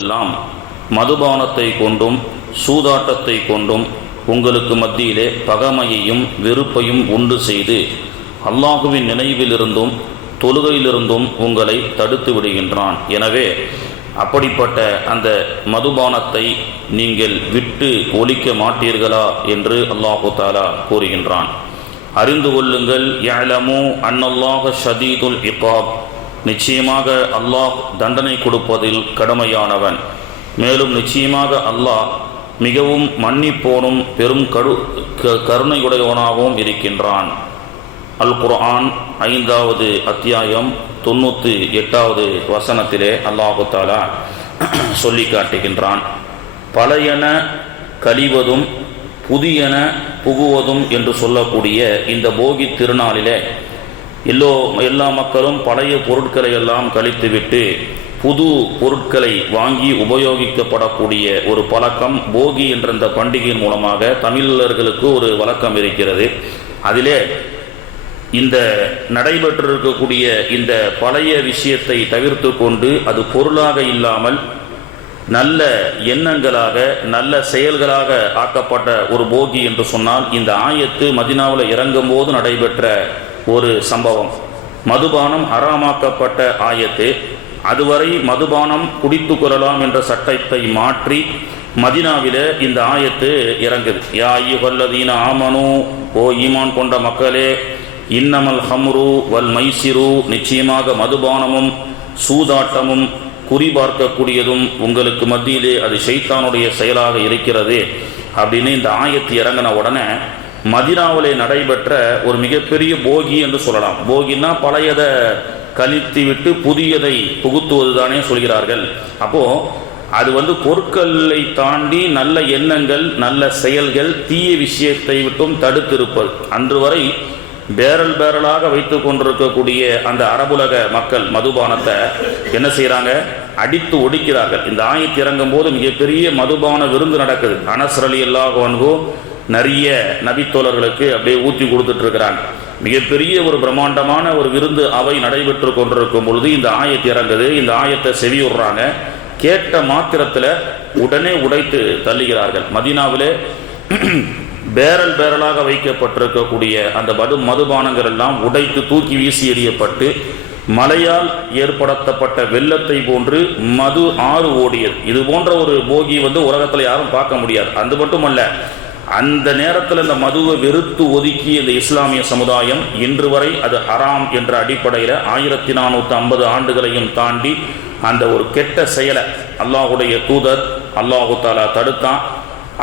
எல்லாம் மதுபானத்தை கொண்டும் சூதாட்டத்தை கொண்டும் உங்களுக்கு மத்தியிலே பகைமையையும் வெறுப்பையும் உண்டு செய்து அல்லாஹுவின் நினைவிலிருந்தும் தொழுகையிலிருந்தும் உங்களை தடுத்து விடுகின்றான். எனவே அப்படிப்பட்ட அந்த மதுபானத்தை நீங்கள் விட்டு ஒழிக்க மாட்டீர்களா என்று அல்லாஹு தஆலா கூறுகின்றான். அறிந்து கொள்ளுங்கள், யஅலமு அன்னல்லாஹ ஷதீதுல் இகாப், நிச்சயமாக அல்லாஹ் தண்டனை கொடுப்பதில் கடமையானவன். மேலும் நிச்சயமாக அல்லாஹ் மிகவும் மன்னிப்போனும் பெரும் கருணையுடையவனாகவும் இருக்கின்றான். அல் குர்ஆன் 5வது அத்தியாயம் 98வது வசனத்திலே அல்லாஹு தஆலா சொல்லி காட்டுகின்றான். பழையன கழிவதும் புதியன புகுவதும் என்று சொல்லக்கூடிய இந்த போகி திருநாளிலே எல்லா மக்களும் பழைய பொருட்களை எல்லாம் கழித்துவிட்டு புது பொருட்களை வாங்கி உபயோகிக்கப்படக்கூடிய ஒரு பழக்கம் போகி என்ற இந்த பண்டிகையின் மூலமாக தமிழர்களுக்கு ஒரு வழக்கம் இருக்கிறது. அதிலே இந்த நடைபெற்றிருக்கக்கூடிய இந்த பழைய விஷயத்தை தவிர்த்து கொண்டு அது பொருளாக இல்லாமல் நல்ல எண்ணங்களாக நல்ல செயல்களாக ஆக்கப்பட்ட ஒரு போகி என்று சொன்னால் இந்த ஆயத்து மதீனாவில் இறங்கும் போது நடைபெற்ற ஒரு சம்பவம். மதுபானம் ஹராமாக்கப்பட்ட ஆயத்து. அதுவரை மதுபானம் குடித்து கொள்ளலாம் என்ற சட்டத்தை மாற்றி மதீனாவிலே இந்த ஆயத்து இறங்குது. யா அய்யுஹல்லதீன ஆமனு, ஓ ஈமான் கொண்ட மக்களே, இன்னமல் ஹம்ரு வல் மைசிரு, நிச்சயமாக மதுபானமும் சூதாட்டமும் குறிபார்க்கக்கூடியதும் உங்களுக்கு மத்தியிலே அது ஷைத்தானுடைய செயலாக இருக்கிறது அப்படின்னு இந்த ஆயத்து இறங்கின உடனே மதீனாவிலே நடைபெற்ற ஒரு மிகப்பெரிய போகி என்று சொல்லலாம். போகின்னா பழையதை கழித்து விட்டு புதியதை புகுத்துவது தானே சொல்கிறார்கள். அப்போ அது பொருட்களை தாண்டி நல்ல எண்ணங்கள் நல்ல செயல்கள் தீய விஷயத்தை விட்டும் தடுத்திருப்பது. அன்று வரை பேரலாக வைத்துக் கொண்டிருக்கக்கூடிய அந்த அரபுலக மக்கள் மதுபானத்தை என்ன செய்யறாங்க, அடித்து ஒடிக்கிறார்கள். இந்த ஆயத்து இறங்கும் போது மிகப்பெரிய மதுபான விருந்து நடக்குது. அனஸ் ரலியல்லாஹு அன்ஹு நிறைய நபித்தோழர்களுக்கு அப்படியே ஊற்றி கொடுத்துட்டு இருக்கிறாங்க. மிகப்பெரிய ஒரு பிரம்மாண்டமான ஒரு விருந்து அவை நடைபெற்று கொண்டிருக்கும் பொழுது இந்த ஆயத்து இறங்குது. இந்த ஆயத்தை செவியுறாங்க. கேட்ட மாத்திரத்தில் உடனே உடைத்து தள்ளுகிறார்கள். மதீனாவிலே பேரலாக வைக்கப்பட்டிருக்கக்கூடிய அந்த மதுபானங்கள் எல்லாம் உடைத்து தூக்கி வீசி எறியப்பட்டு மழையால் ஏற்படுத்தப்பட்ட வெள்ளத்தை போன்று மது ஆறு ஓடியது. இது போன்ற ஒரு போகி உலகத்தில் யாரும் பார்க்க முடியாது. அது மட்டுமல்ல, அந்த நேரத்தில் இந்த மதுவை வெறுத்து ஒதுக்கி இந்த இஸ்லாமிய சமுதாயம் இன்று வரை அது ஹராம் என்ற அடிப்படையில் 1450 ஆண்டுகளையும் தாண்டி அந்த ஒரு கெட்ட செயலை அல்லாஹுடைய தூதர் அல்லாஹு தஆலா தடுத்தான்.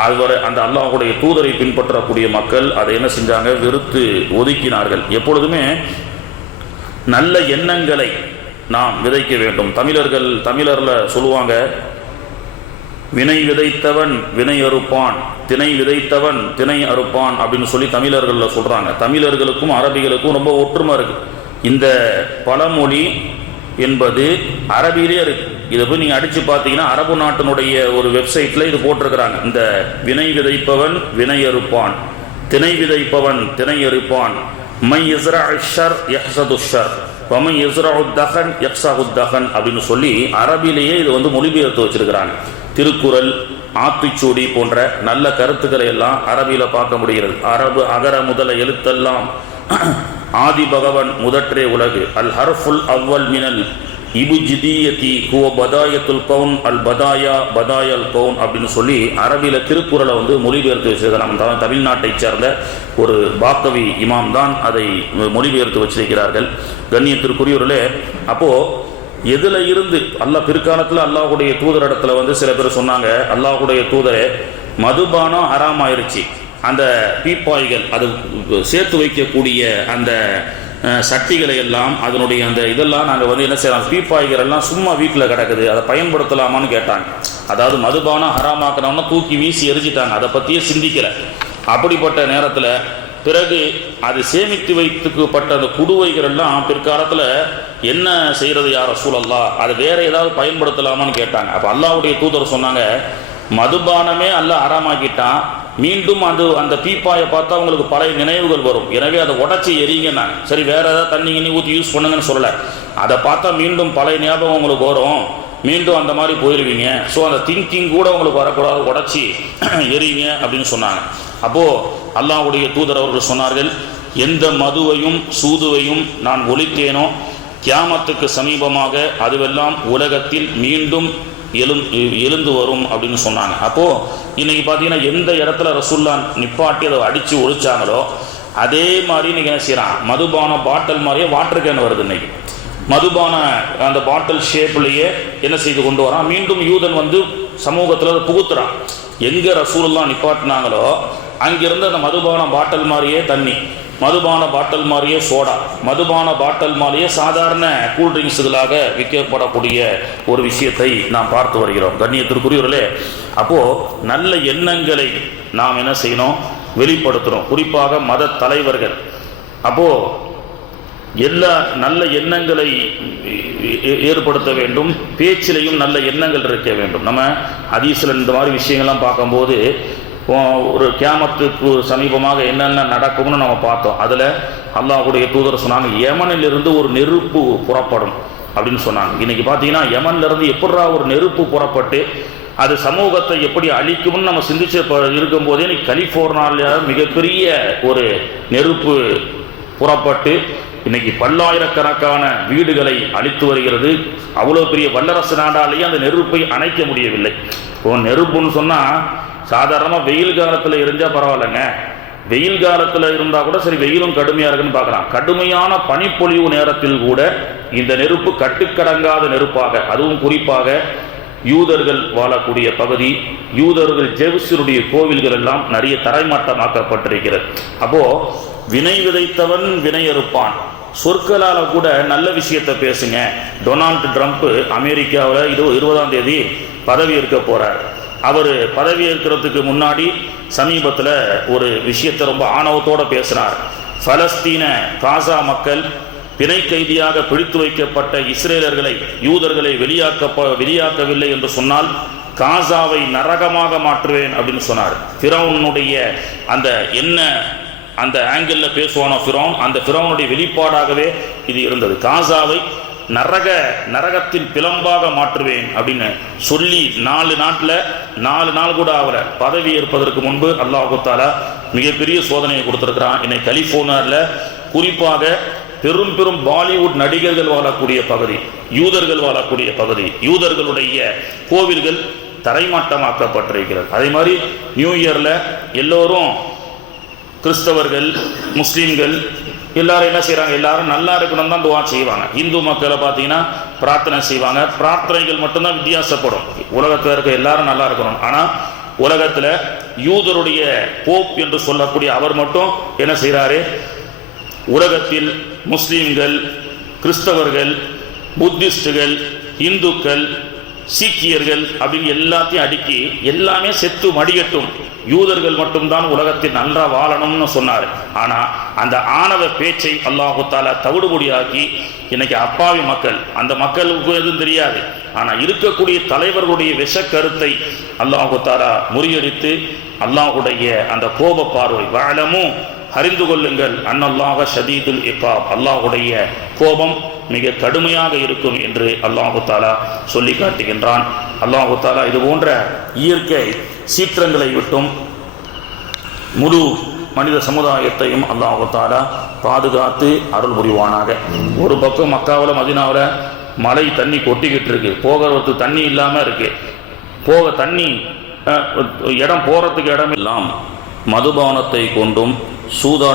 அதுவரை அந்த அல்லாஹுடைய தூதரை பின்பற்றக்கூடிய மக்கள் அதை என்ன செஞ்சாங்க, வெறுத்து ஒதுக்கினார்கள். எப்பொழுதுமே நல்ல எண்ணங்களை நாம் விதைக்க வேண்டும். தமிழர்ல சொல்லுவாங்க, வினை விதைத்தவன் வினை அறுப்பான், திணை விதைத்தவன் திணை அறுப்பான் அப்படின்னு சொல்லி தமிழர்கள் சொல்றாங்க. தமிழர்களுக்கும் அரபிகளுக்கும் ரொம்ப ஒற்றுமை இருக்கு. இந்த பழமொழி என்பது அரபியிலே இருக்கு. இதை போய் நீங்க அடிச்சு பார்த்தீங்கன்னா அரபு நாட்டினுடைய ஒரு வெப்சைட்ல இது போட்டிருக்கிறாங்க. இந்த வினை விதைப்பவன் வினை அறுப்பான், திணை விதைப்பவன் திணை அறுப்பான், மை இஸ்ரஅ ஷர் யஹ்ஸது ஷர் வமை இஸ்ரஅு தஹன் யஹ்ஸஹு தஹன் அப்படின்னு சொல்லி அரபிலேயே இது மொழிபெயர்த்து வச்சிருக்கிறாங்க. திருக்குறள், ஆத்திச்சூடி போன்ற நல்ல கருத்துக்களை எல்லாம் அரபியில பார்க்க முடிகிறது. அரபு அகர முதல எழுத்தெல்லாம் ஆதி பகவன் முதற்றே உலகு, அல் ஹர்ஃபுல் அவ்வல் மினல் இபுஜிதியதி ஹுவ பதாயத்துல் கவுன் அல் பதாயா பதாயல் கவுன் அப்படின்னு சொல்லி அரபியில திருக்குறளை மொழிபெயர்த்து வச்சிருக்கிறாங்க. தமிழ்நாட்டை சேர்ந்த ஒரு பாக்கவி இமாம் தான் அதை மொழிபெயர்த்து வச்சிருக்கிறார்கள். கண்ணியத்திற்குரியவர்களே, அப்போ எதுல இருந்து பிற்காலத்தில் அல்லாஹுடைய தூதர் இடத்துல சில பேர் சொன்னாங்க, அல்லாஹுடைய தூதரே மதுபானம் ஹராம் ஆயிருச்சு, அந்த பீப்பாய்கள் அது சேர்த்து வைக்கக்கூடிய அந்த சட்டிகளை எல்லாம் அதனுடைய அந்த இதெல்லாம் நாங்கள் என்ன செய்யலாம், பீப்பாய்கள் எல்லாம் சும்மா வீட்டில் கிடக்குது, அதை பயன்படுத்தலாமான்னு கேட்டாங்க. அதாவது மதுபானம் ஹராமாக்கணும்னா தூக்கி வீசி எரிஞ்சிட்டாங்க, அதை பற்றியே சிந்திக்கல. அப்படிப்பட்ட நேரத்தில் பிறகு அது சேமித்து வைத்துக்கப்பட்ட அந்த குடுவைகள் எல்லாம் பிற்காலத்தில் என்ன செய்யறது யார் ரசூலல்லாஹ், அது வேற ஏதாவது பயன்படுத்தலாமான்னு கேட்டாங்க. அப்போ அல்லாஹ்வுடைய தூதர் சொன்னாங்க, மதுபானமே அல்லாஹ் ஹராமாக்கிட்டான், மீண்டும் அந்த பீப்பாயை பார்த்தா உங்களுக்கு பழைய நினைவுகள் வரும், எனவே அதை உடச்சி எரிங்கன்னாங்க. சரி, வேற ஏதாவது தண்ணி ஊற்றி யூஸ் பண்ணுங்கன்னு சொல்லலை. அதை பார்த்தா மீண்டும் பழைய ஞாபகம் உங்களுக்கு வரும், மீண்டும் அந்த மாதிரி போயிடுவீங்க. ஸோ அந்த திங்கிங் கூட உங்களுக்கு வரக்கூடாது, உடச்சி எரியுங்க அப்படின்னு சொன்னாங்க. அப்போது அல்லாஹ்வுடைய தூதர் அவர்கள் சொன்னார்கள், எந்த மதுவையும் சூதுவையும் நான் ஒழித்தேனோ கியாமத்துக்கு சமீபமாக அதுவெல்லாம் உலகத்தில் மீண்டும் எழுந்து வரும் அப்படின்னு சொன்னாங்க. அப்போது இன்றைக்கி பார்த்தீங்கன்னா எந்த இடத்துல ரசூலுல்லாஹ் நிப்பாட்டி அதை அடித்து ஒழிச்சாங்களோ அதே மாதிரி இன்றைக்கி என்ன செய்கிறான், மதுபான பாட்டில் மாதிரியே வாட்டர் கேன் வருது. இன்றைக்கி மதுபான அந்த பாட்டில் ஷேப்லேயே என்ன செய்து கொண்டு வரான், மீண்டும் யூதன் வந்து சமூகத்தில் அதை புகுத்துறான். எங்கே ரசூலுல்லாஹ் நிப்பாட்டினாங்களோ அங்கிருந்து அந்த மதுபான பாட்டில் மாதிரியே தண்ணி, மதுபான பாட்டில் மாதிரியே சோடா, மதுபான பாட்டில் மாதிரியே சாதாரண கூல்ட்ரிங்க்ஸுகளாக விற்கப்படக்கூடிய ஒரு விஷயத்தை நாம் பார்த்து வருகிறோம். கண்ணியத்திற்குரியவர்களே, அப்போது நல்ல எண்ணங்களை நாம் என்ன செய்யணும், வெளிப்படுத்தணும். குறிப்பாக மத தலைவர்கள் அப்போது எல்லா நல்ல எண்ணங்களை ஏற்படுத்த வேண்டும், பேச்சிலையும் நல்ல எண்ணங்கள் இருக்க வேண்டும். நம்ம ஹதீஸில் இந்த மாதிரி விஷயங்கள்லாம் பார்க்கும்போது ஒரு கியாமத்துக்கு சமீபமாக என்னென்ன நடக்கும்னு நம்ம பார்த்தோம். அதில் அல்லாஹ்வுடைய தூதர் சொன்னாங்க, யமனிலிருந்து ஒரு நெருப்பு புறப்படும் அப்படின்னு சொன்னாங்க. இன்றைக்கி பார்த்தீங்கன்னா யமன்லேருந்து எப்படா ஒரு நெருப்பு புறப்பட்டு அது சமூகத்தை எப்படி அழிக்கும்னு நம்ம சிந்திச்சு இருக்கும்போதே இன்னைக்கு கலிஃபோர்னியாவில் மிகப்பெரிய ஒரு நெருப்பு புறப்பட்டு இன்னைக்கு பல்லாயிரக்கணக்கான வீடுகளை அழித்து வருகிறது. அவ்வளோ பெரிய வல்லரசு நாடாலேயே அந்த நெருப்பை அணைக்க முடியவில்லை. நெருப்புன்னு சொன்னால் சாதாரணமாக வெயில் காலத்தில் இருந்தால் பரவாயில்லைங்க, வெயில் காலத்தில் இருந்தால் கூட சரி, வெயிலும் கடுமையாக இருக்குன்னு பார்க்குறான். கடுமையான பனிப்பொழிவு நேரத்தில் கூட இந்த நெருப்பு கட்டுக்கடங்காத நெருப்பாக, அதுவும் குறிப்பாக யூதர்கள் வாழக்கூடிய பகுதி, யூதர்கள் ஜெருசலேமுடைய கோவில்கள் எல்லாம் நிறைய தரைமட்டமாக்கப்பட்டிருக்கிறது. அப்போது வினை விதைத்தவன் வினை அறுப்பான். சொற்களால் கூட நல்ல விஷயத்தை பேசுங்க. டொனால்டு ட்ரம்ப் அமெரிக்காவில் 20ஆம் தேதி பதவி ஏற்க போகிறார். அவர் பதவி ஏற்கிறதுக்கு முன்னாடி சமீபத்தில் ஒரு விஷயத்தை ரொம்ப ஆணவத்தோடு பேசினார். பலஸ்தீன காசா மக்கள் பிணை கைதியாக பிடித்து வைக்கப்பட்ட இஸ்ரேலர்களை, யூதர்களை வெளியாக்கவில்லை என்று சொன்னால் காசாவை நரகமாக மாற்றுவேன் அப்படின்னு சொன்னார். ஃபிரௌனுடைய அந்த என்ன அந்த ஆங்கிளில் பேசுவானோ ஃபிரௌன், அந்த ஃபிரௌனுடைய வெளிப்பாடாகவே இது இருந்தது. காசாவை நரகத்தின் பிளம்பாக மாற்றுவேன் அப்படின்னு சொல்லி 4 நாள் கூட அவரை பதவி ஏற்பதற்கு முன்பு அல்லாஹ் தஆலா மிகப்பெரிய சோதனையை கொடுத்திருக்கிறான். இன்னைக்கு கலிஃபோர்னியாவில் குறிப்பாக பெரும் பாலிவுட் நடிகர்கள் வாழக்கூடிய பகுதி, யூதர்கள் வாழக்கூடிய பகுதி, யூதர்களுடைய கோவில்கள் தரைமட்டமாக்கப்பட்டிருக்கிறது. அதே மாதிரி நியூ இயரில் எல்லோரும் கிறிஸ்தவர்கள், முஸ்லீம்கள் எல்லாரும் என்ன செய்கிறாங்க, எல்லாரும் நல்லா இருக்கணும் தான் துவா செய்வாங்க. இந்து மக்களை பார்த்தீங்கன்னா பிரார்த்தனை செய்வாங்க. பிரார்த்தனைகள் மட்டும்தான் வித்தியாசப்படும். உலகத்தில் இருக்க எல்லாரும் நல்லா இருக்கணும். ஆனால் உலகத்தில் யூதருடைய போப் என்று சொல்லக்கூடிய அவர் மட்டும் என்ன செய்கிறாரு, உலகத்தில் முஸ்லீம்கள், கிறிஸ்தவர்கள், புத்திஸ்டுகள், இந்துக்கள், சீக்கியர்கள் அப்படின்னு எல்லாத்தையும் அடுக்கி எல்லாமே செத்து மடிகட்டும், யூதர்கள் மட்டும்தான் உலகத்தில் நன்றாக வாழணும்னு சொன்னார். ஆனால் அந்த ஆணவ பேச்சை அல்லாஹ் தஆலா தவிடுபொடியாக்கி இன்னைக்கு அப்பாவி மக்கள், அந்த மக்களுக்கு எதுவும் தெரியாது, ஆனால் இருக்கக்கூடிய தலைவர்களுடைய விஷ கருத்தை அல்லாஹ் தஆலா முறியடித்து அல்லாஹுடைய அந்த கோப பார்வை, வஅலமு அறிந்து கொள்ளுங்கள் அன்னல்லாஹ ஷதீதுல் இகாப், அல்லாஹுடைய கோபம் மிக கடுமையாக இருக்கும் என்று அல்லாஹு தஆலா சொல்லி காட்டுகின்றான். அல்லாஹு தஆலா இது போன்ற இயற்கை சீற்றங்களை விட்டும் முழு மனித சமுதாயத்தையும் அல்லாஹு தஆலா பாதுகாத்து அருள் புரிவானாக. ஒரு பக்கம் மக்காவில் மதீனாவில் மழை தண்ணி கொட்டிக்கிட்டு இருக்கு, போகிறதுக்கு தண்ணி இல்லாமல் இருக்கு, தண்ணி இடம் போகிறதுக்கு இடம் எல்லாம் மதுபானத்தை கொண்டும் சூதா